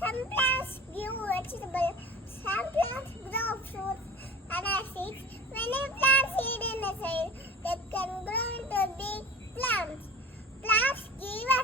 Some plants give vegetables, some plants grow fruits and seeds. When a plant seed in a soil, they can grow into big plants. Plants give